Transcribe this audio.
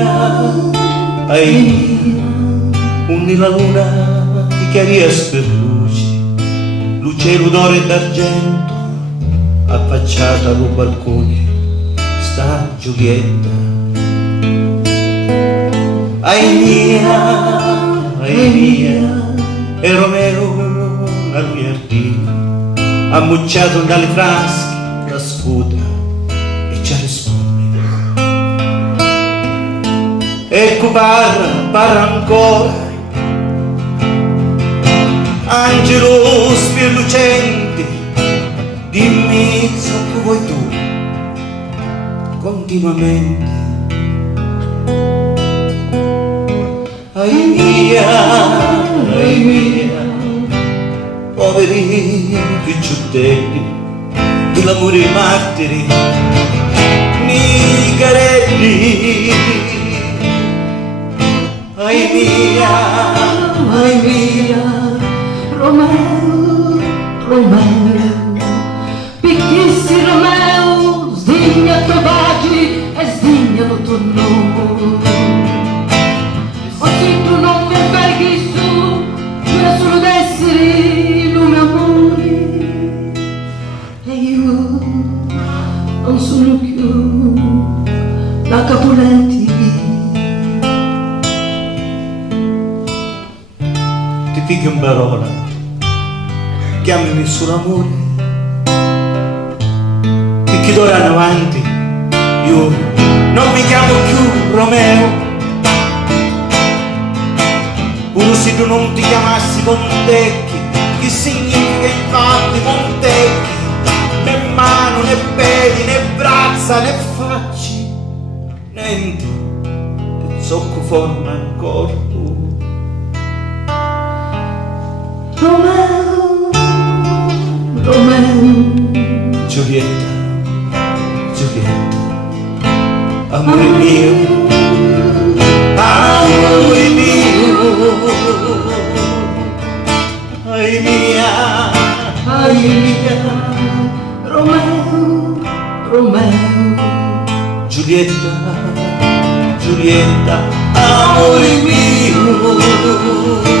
ai mia, undi la luna di chiarieste luci, l'uccello d'oro e d'argento, affacciata al balcone, sta Giulietta. Ai mia, e Romeo al giardino, ammucciato dalle frasche, la scuda e ci risponde. Ecco parla ancora, angelo spirlucente, dimmi ciò che vuoi tu, continuamente. Ai mia, poveri picciotelli, di l'amore martiri, nigarelli. Ai mia, Romeo, picchisti Romeo, sdignato vagi e sdignato tornò. Se tu non mi alberghi su, c'è solo d'essere lume amore, e io non sono più la Capuletti. ti picchio in parola, chiamami sull'amore, perché d'ora in avanti io non mi chiamo più Romeo. Uno se tu non ti chiamassi Montecchi, che significa infatti Montecchi, né mano, né piedi, né braccia, né facci, niente, e zocco forma il corpo. Romeo, Giulietta, amore mio, amore mio, ai mia, Romeo, Giulietta, amore mio.